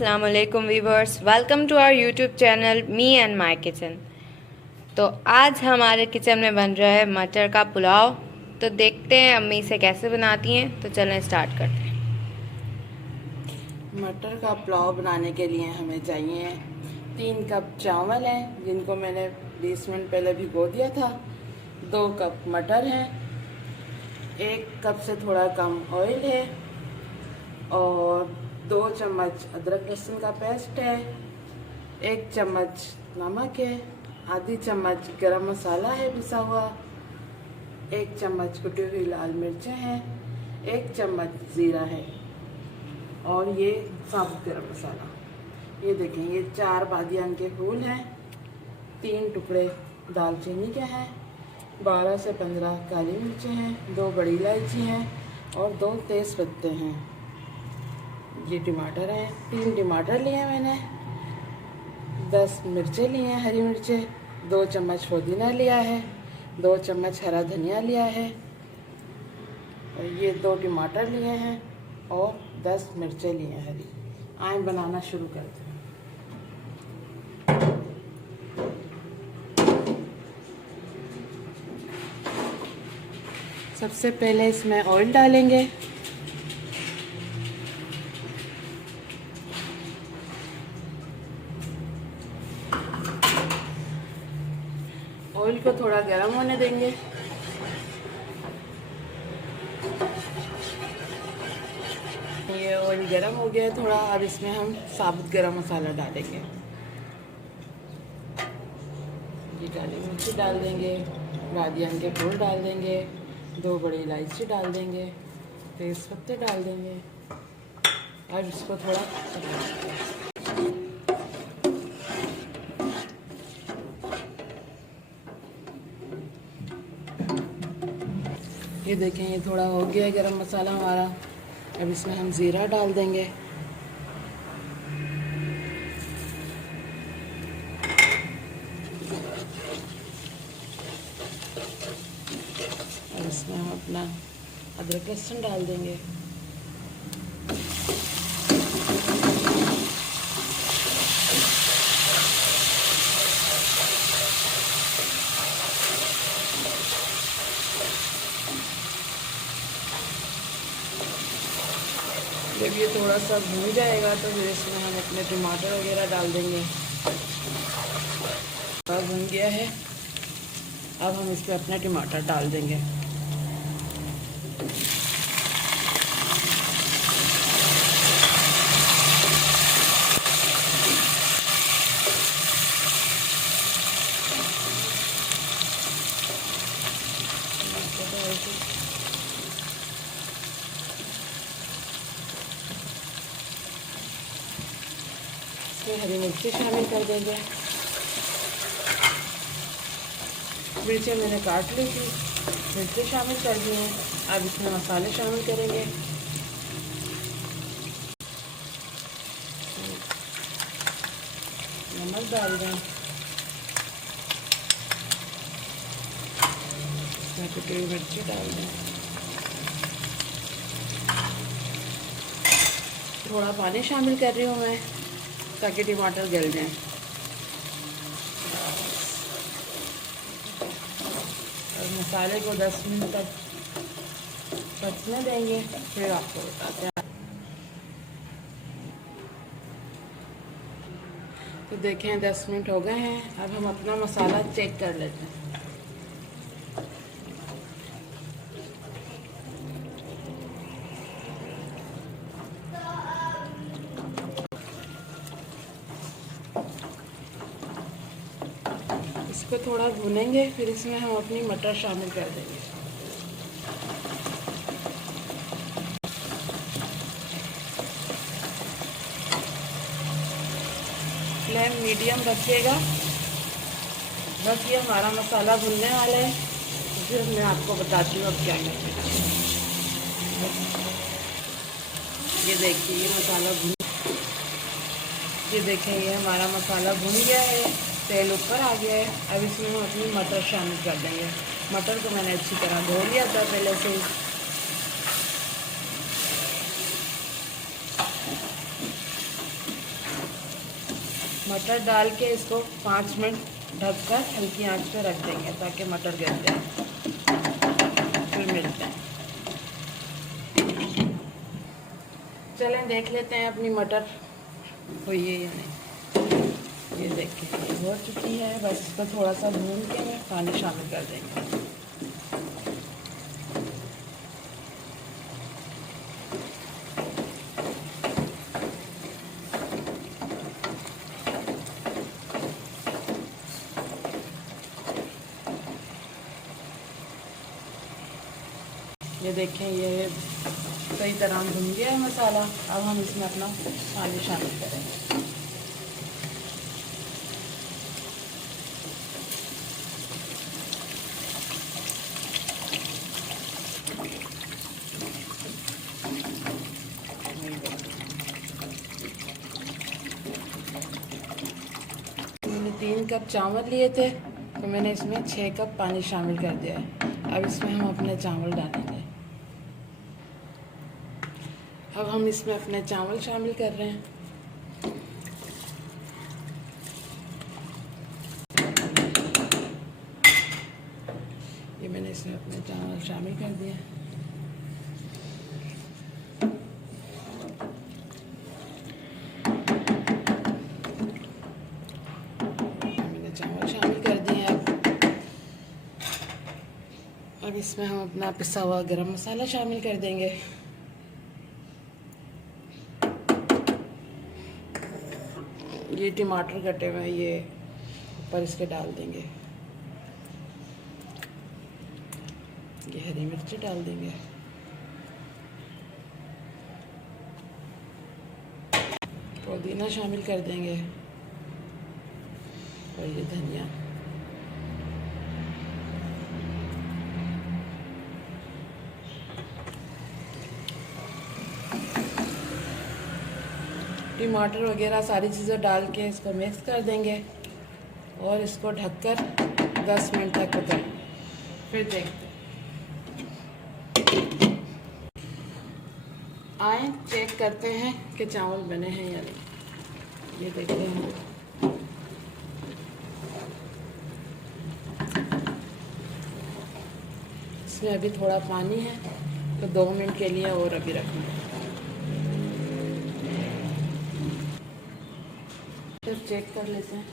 अस्सलाम वालेकुम viewers, welcome to our YouTube channel me and my kitchen. तो आज हमारे किचन में बन रहा है मटर का पुलाव। तो देखते हैं अम्मी इसे कैसे बनाती हैं। तो चलें स्टार्ट करते हैं। मटर का पुलाव बनाने के लिए हमें चाहिए 3 कप चावल हैं जिनको मैंने 20 मिनट पहले भिगो दिया था। 2 कप मटर हैं, 1 कप से थोड़ा कम ऑयल है और 2 चम्मच अदरक लहसुन का पेस्ट है, 1 चम्मच नमक है, आधी चम्मच गरम मसाला है पिसा हुआ, 1 चम्मच कुटी हुई लाल मिर्चें हैं, 1 चम्मच ज़ीरा है और ये साबुत गरम मसाला। ये देखें, ये 4 बादियान के फूल हैं, 3 टुकड़े दालचीनी के हैं, 12 से 15 काली मिर्चें हैं, 2 बड़ी इलायची हैं और 2 तेज़ पत्ते हैं। ये टमाटर है, 3 टमाटर लिए मैंने, 10 मिर्चें लिए हैं हरी मिर्चें, 2 चम्मच पुदीना लिया है, 2 चम्मच हरा धनिया लिया है और ये 2 टमाटर लिए हैं और 10 मिर्चें लिए हैं हरी। आए बनाना शुरू करते हैं। सबसे पहले इसमें ऑयल डालेंगे। ऑयल को थोड़ा गर्म होने देंगे। ये ऑयल गर्म हो गया है थोड़ा। अब इसमें हम साबुत गरम मसाला डालेंगे। ये काली मिर्ची डाल देंगे, बादियान के फूल डाल देंगे, 2 बड़ी इलायची डाल देंगे, तेज पत्ते डाल देंगे। अब इसको थोड़ा ये देखें, ये थोड़ा हो गया है गरम मसाला हमारा। अब इसमें हम ज़ीरा डाल देंगे, और इसमें हम अपना अदरक लहसुन डाल देंगे। जब ये थोड़ा सा भून जाएगा तो फिर इसमें हम अपने टमाटर वगैरह डाल देंगे। अब भून गया है, अब हम इसमें अपने टमाटर डाल देंगे। इसमें हरी मिर्ची शामिल कर देंगे। मिर्चें मैंने काट ली थी, मिर्चें शामिल कर दी हैं। अब इसमें मसाले शामिल करेंगे। नमक डाल दें, इसमें कुटी हुई मिर्ची डाल दें, थोड़ा पानी शामिल कर रही हूँ मैं ताकि टमाटर गल जाएं। और मसाले को 10 मिनट तक पकने देंगे, फिर आपको बताते हैं। तो देखें 10 मिनट हो गए हैं। अब हम अपना मसाला चेक कर लेते हैं। इसको थोड़ा भूनेंगे, फिर इसमें हम अपनी मटर शामिल कर देंगे। फ्लेम मीडियम रखिएगा। बस ये हमारा मसाला भुनने वाला है, फिर मैं आपको बताती हूँ अब क्या करना है। ये देखिए, ये मसाला भुन, ये देखें, ये हमारा मसाला भुन गया है, तेल ऊपर आ गया है। अब इसमें हम अपनी मटर शामिल कर देंगे। मटर को मैंने अच्छी तरह धो लिया था पहले से। मटर डाल के इसको 5 मिनट ढककर हल्की आंच पे रख देंगे ताकि मटर गल जाए। फिर मिलते हैं। चलें देख लेते हैं अपनी मटर हुई है या नहीं। ये देखिए हो चुकी है, बस इसको थोड़ा सा भून के पानी शामिल कर देंगे। ये देखें ये सही तरह भुन गया है मसाला। अब हम इसमें अपना पानी शामिल करेंगे। मैंने 3 कप चावल लिए थे तो मैंने इसमें 6 कप पानी शामिल कर दिया है। अब इसमें हम अपने चावल डालेंगे। अब हम इसमें अपने चावल शामिल कर रहे हैं। ये मैंने इसमें अपने चावल शामिल कर दिया। मैंने चावल शामिल कर दिए। अब इसमें हम अपना पिसा हुआ गरम मसाला शामिल कर देंगे। ये टमाटर कटे हुए ये ऊपर इसके डाल देंगे। ये हरी मिर्ची डाल देंगे। पुदीना शामिल कर देंगे और ये धनिया। टमाटर वगैरह सारी चीज़ें डाल के इसको मिक्स कर देंगे और इसको ढककर 10 मिनट तक पकाएं। फिर देखते हैं। आए चेक करते हैं कि चावल बने हैं या नहीं। ये देखते हैं। इसमें अभी थोड़ा पानी है तो 2 मिनट के लिए और अभी रखेंगे। फिर चेक कर लेते हैं।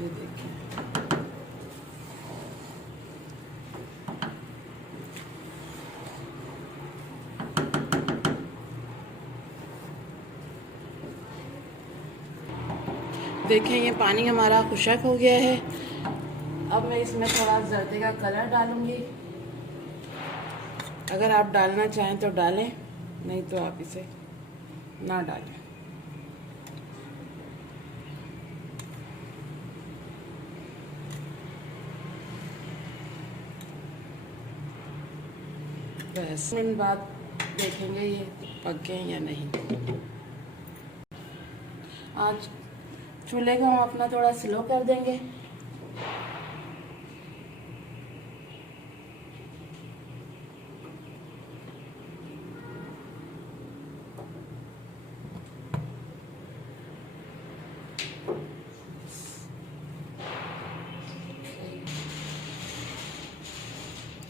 ये देखिए देखें ये पानी हमारा खुशक हो गया है। अब मैं इसमें थोड़ा जर्दे का कलर डालूंगी। अगर आप डालना चाहें तो डालें, नहीं तो आप इसे ना डालें। बस मिनट बाद देखेंगे ये पक गए या नहीं। आज चूल्हे को हम अपना थोड़ा स्लो कर देंगे।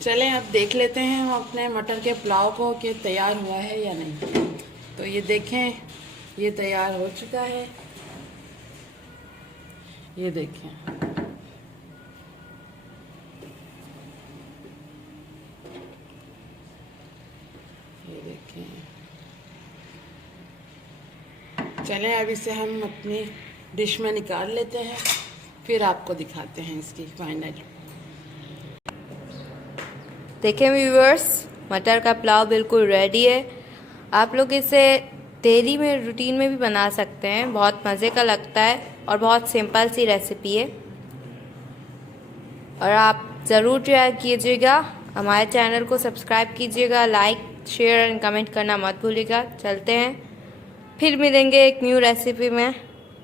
चलें अब देख लेते हैं हम अपने मटर के पुलाव को कि तैयार हुआ है या नहीं। तो ये देखें ये तैयार हो चुका है। ये देखें ये देखें। चलें अब इसे हम अपनी डिश में निकाल लेते हैं, फिर आपको दिखाते हैं इसकी फाइनल। देखें व्यूअर्स, मटर का पुलाव बिल्कुल रेडी है। आप लोग इसे डेली में रूटीन में भी बना सकते हैं। बहुत मज़े का लगता है और बहुत सिंपल सी रेसिपी है और आप ज़रूर ट्राई कीजिएगा। हमारे चैनल को सब्सक्राइब कीजिएगा, लाइक शेयर एंड कमेंट करना मत भूलिएगा। चलते हैं, फिर मिलेंगे एक न्यू रेसिपी में।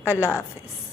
अल्लाह हाफिज़।